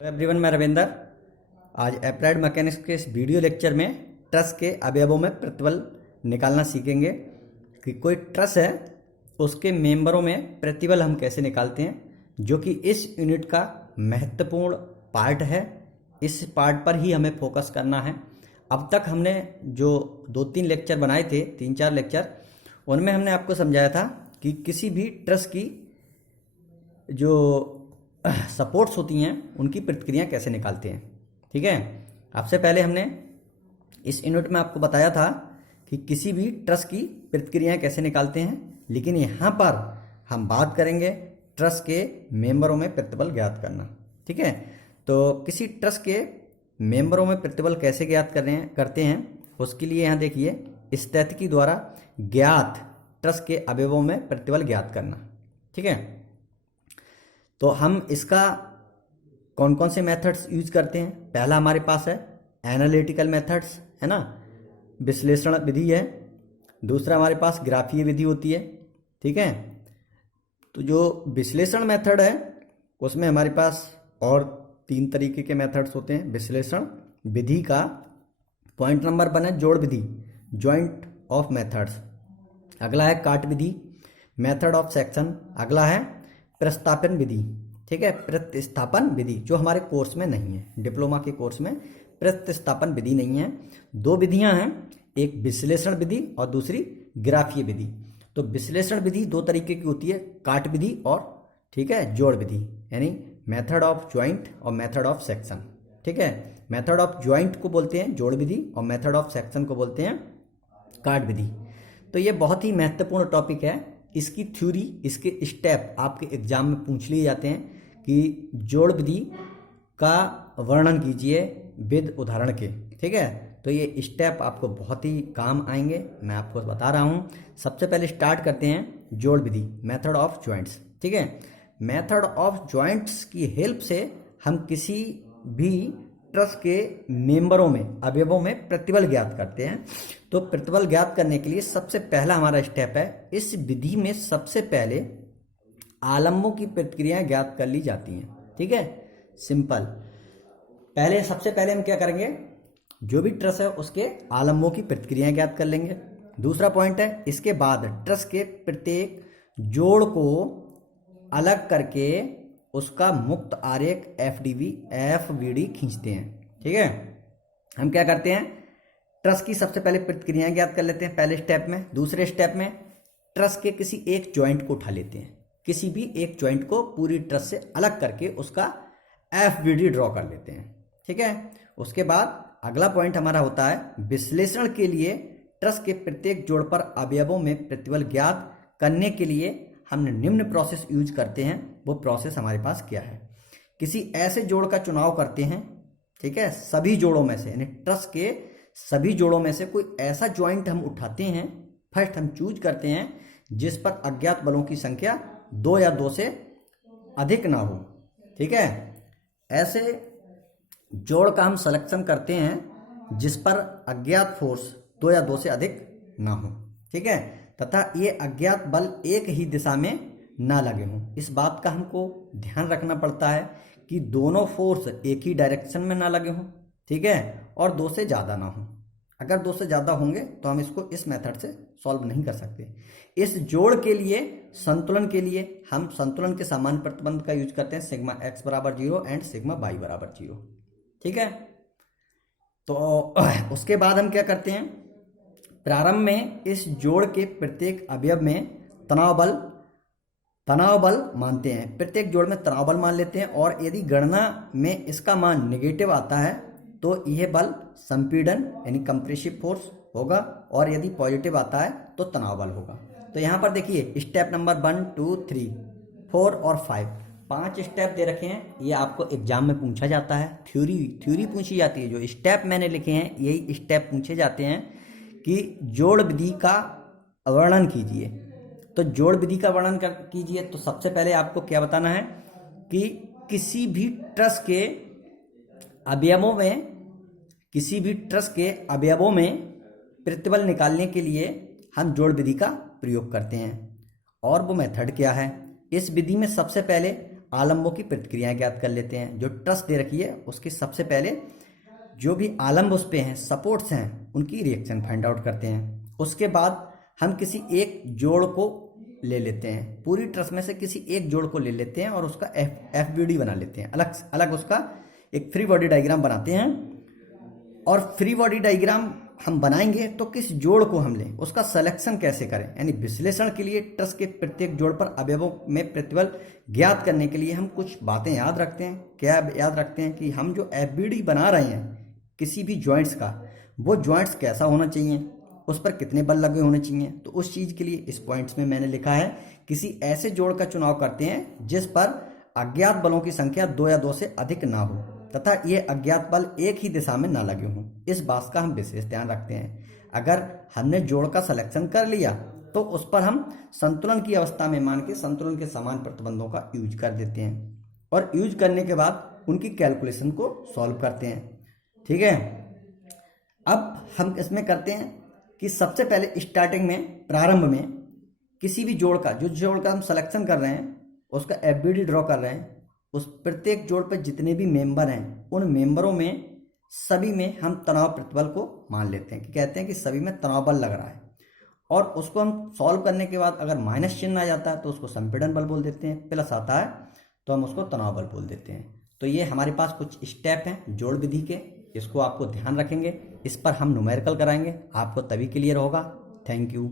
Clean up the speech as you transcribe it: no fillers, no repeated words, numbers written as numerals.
Everyone, मैं रविंदर। आज applied mechanics के इस वीडियो लेक्चर में ट्रस के अवयवों में प्रतिबल निकालना सीखेंगे कि कोई ट्रस है उसके मेंबरों में प्रतिबल हम कैसे निकालते हैं, जो कि इस यूनिट का महत्वपूर्ण पार्ट है। इस पार्ट पर ही हमें फोकस करना है। अब तक हमने जो 2-3 लेक्चर बनाए थे, 3-4 लेक्चर, उनमें हमने आपको समझाया था कि किसी भी ट्रस की जो सपोर्ट्स होती हैं उनकी प्रतिक्रिया कैसे निकालते हैं। ठीक है, आपसे पहले हमने इस यूनिट में आपको बताया था कि किसी भी ट्रस की प्रतिक्रियाएं कैसे निकालते हैं, लेकिन यहाँ पर हम बात करेंगे ट्रस के मेंबरों में प्रतिबल ज्ञात करना। ठीक है, तो किसी ट्रस के मेंबरों में प्रतिबल कैसे ज्ञात करते हैं उसके लिए यहाँ देखिए, स्थितिकी द्वारा ज्ञात ट्रस के अवयवों में प्रतिबल ज्ञात करना। ठीक है, तो हम इसका कौन कौन से मेथड्स यूज करते हैं। पहला हमारे पास है एनालिटिकल मेथड्स, है ना, विश्लेषण विधि है। दूसरा हमारे पास ग्राफीय विधि होती है। ठीक है, तो जो विश्लेषण मेथड है उसमें हमारे पास और 3 तरीके के मेथड्स होते हैं। विश्लेषण विधि का पॉइंट नंबर 1 है जोड़ विधि, ज्वाइंट ऑफ मेथड्स। अगला है काट विधि, मेथड ऑफ सेक्शन। अगला है प्रतिस्थापन विधि। ठीक है, प्रतिस्थापन विधि जो हमारे कोर्स में नहीं है, डिप्लोमा के कोर्स में प्रतिस्थापन विधि नहीं है। 2 विधियां हैं, एक विश्लेषण विधि और दूसरी ग्राफीय विधि। तो विश्लेषण विधि 2 तरीके की होती है, काट विधि और ठीक है जोड़ विधि, यानी मेथड ऑफ ज्वाइंट और मेथड ऑफ सेक्शन। ठीक है, मेथड ऑफ ज्वाइंट को बोलते हैं जोड़ विधि और मेथड ऑफ सेक्शन को बोलते हैं काट विधि। तो ये बहुत ही महत्वपूर्ण टॉपिक है। इसकी थ्योरी, इसके स्टेप आपके एग्जाम में पूछ लिए जाते हैं कि जोड़ विधि का वर्णन कीजिए विद उदाहरण के। ठीक है, तो ये स्टेप आपको बहुत ही काम आएंगे, मैं आपको बता रहा हूँ। सबसे पहले स्टार्ट करते हैं जोड़ विधि, मेथड ऑफ ज्वाइंट्स। ठीक है, मेथड ऑफ ज्वाइंट्स की हेल्प से हम किसी भी ट्रस के मेंबरों में, अवयवों में प्रतिबल ज्ञात करते हैं। तो प्रतिबल ज्ञात करने के लिए सबसे पहला हमारा स्टेप है, इस विधि में सबसे पहले आलम्बों की प्रतिक्रियाएं ज्ञात कर ली जाती हैं। ठीक है, सिंपल। सबसे पहले हम क्या करेंगे, जो भी ट्रस है उसके आलम्बों की प्रतिक्रियाएं ज्ञात कर लेंगे। दूसरा पॉइंट है, इसके बाद ट्रस के प्रत्येक जोड़ को अलग करके उसका मुक्त आरेख FVD खींचते हैं। ठीक है, हम क्या करते हैं, ट्रस की सबसे पहले प्रतिक्रियाएं ज्ञात कर लेते हैं पहले स्टेप में। दूसरे स्टेप में ट्रस के किसी एक जॉइंट को उठा लेते हैं, किसी भी एक जॉइंट को पूरी ट्रस से अलग करके उसका FVD ड्रॉ कर लेते हैं। ठीक है, उसके बाद अगला पॉइंट हमारा होता है विश्लेषण के लिए ट्रस के प्रत्येक जोड़ पर अवयवों में प्रतिबल ज्ञात करने के लिए हमने निम्न प्रोसेस यूज करते हैं। वो प्रोसेस हमारे पास क्या है, किसी ऐसे जोड़ का चुनाव करते हैं। ठीक है, सभी जोड़ों में से, यानी ट्रस के सभी जोड़ों में से कोई ऐसा ज्वाइंट हम उठाते हैं, फर्स्ट हम चूज करते हैं जिस पर अज्ञात बलों की संख्या 2 या 2 से अधिक ना हो। ठीक है, ऐसे जोड़ का हम सिलेक्शन करते हैं जिस पर अज्ञात फोर्स 2 या 2 से अधिक ना हो। ठीक है, तथा ये अज्ञात बल एक ही दिशा में ना लगे हों। इस बात का हमको ध्यान रखना पड़ता है कि दोनों फोर्स एक ही डायरेक्शन में ना लगे हों। ठीक है, और 2 से ज़्यादा ना हो। अगर 2 से ज़्यादा होंगे तो हम इसको इस मेथड से सॉल्व नहीं कर सकते। इस जोड़ के लिए, संतुलन के लिए, हम संतुलन के सामान्य प्रतिबंध का यूज करते हैं, सिग्मा x बराबर 0 एंड सिग्मा y बराबर 0। ठीक है, तो उसके बाद हम क्या करते हैं, प्रारंभ में इस जोड़ के प्रत्येक अवयव में तनाव बल मानते हैं। प्रत्येक जोड़ में तनाव बल मान लेते हैं, और यदि गणना में इसका मान नेगेटिव आता है तो यह बल संपीड़न यानी कंप्रेसिव फोर्स होगा, और यदि पॉजिटिव आता है तो तनाव बल होगा। तो यहाँ पर देखिए स्टेप नंबर 1, 2, 3, 4 और 5 स्टेप दे रखे हैं। ये आपको एग्जाम में पूछा जाता है, थ्योरी पूछी जाती है। जो स्टेप मैंने लिखे हैं यही स्टेप पूछे जाते हैं कि जोड़ विधि का वर्णन कीजिए। तो जोड़ विधि का वर्णन कीजिए, तो सबसे पहले आपको क्या बताना है कि किसी भी ट्रस के अवयवों में प्रतिबल निकालने के लिए हम जोड़ विधि का प्रयोग करते हैं। और वो मेथड क्या है, इस विधि में सबसे पहले आलम्बों की प्रतिक्रियाएं ज्ञात कर लेते हैं। जो ट्रस दे रखी है उसकी सबसे पहले जो भी आलम्ब उस पे हैं, सपोर्ट्स हैं, उनकी रिएक्शन फाइंड आउट करते हैं। उसके बाद हम किसी एक जोड़ को ले लेते हैं, पूरी ट्रस में से किसी एक जोड़ को ले लेते हैं और उसका FBD बना लेते हैं, अलग अलग उसका एक फ्री बॉडी डायग्राम बनाते हैं। और फ्री बॉडी डायग्राम हम बनाएंगे तो किस जोड़ को हम लें, उसका सिलेक्शन कैसे करें, यानी विश्लेषण के लिए ट्रस के प्रत्येक जोड़ पर अवयवों में प्रतिबल ज्ञात करने के लिए हम कुछ बातें याद रखते हैं। क्या याद रखते हैं कि हम जो FBD बना रहे हैं किसी भी जॉइंट्स का, वो जॉइंट्स कैसा होना चाहिए, उस पर कितने बल लगे होने चाहिए। तो उस चीज़ के लिए इस पॉइंट्स में मैंने लिखा है किसी ऐसे जोड़ का चुनाव करते हैं जिस पर अज्ञात बलों की संख्या 2 या 2 से अधिक ना हो तथा ये अज्ञात बल एक ही दिशा में ना लगे हों। इस बात का हम विशेष ध्यान रखते हैं। अगर हमने जोड़ का सिलेक्शन कर लिया तो उस पर हम संतुलन की अवस्था में मान के संतुलन के समान प्रतिबंधों का यूज कर देते हैं और यूज करने के बाद उनकी कैलकुलेशन को सॉल्व करते हैं। ठीक है, अब हम इसमें करते हैं कि सबसे पहले स्टार्टिंग में, प्रारंभ में किसी भी जोड़ का, जो जोड़ का हम सिलेक्शन कर रहे हैं उसका FBD ड्रॉ कर रहे हैं, उस प्रत्येक जोड़ पर जितने भी मेंबर हैं उन मेंबरों में सभी में हम तनाव प्रतिबल को मान लेते हैं कि कहते हैं कि सभी में तनाव बल लग रहा है। और उसको हम सॉल्व करने के बाद अगर माइनस चिन्ह आ जाता है तो उसको संपीड़न बल बोल देते हैं, प्लस आता है तो हम उसको तनाव बल बोल देते हैं। तो ये हमारे पास कुछ स्टेप हैं जोड़ विधि के, इसको आपको ध्यान रखेंगे, इस पर हम न्यूमेरिकल कराएंगे, आपको तभी क्लियर होगा। Thank you.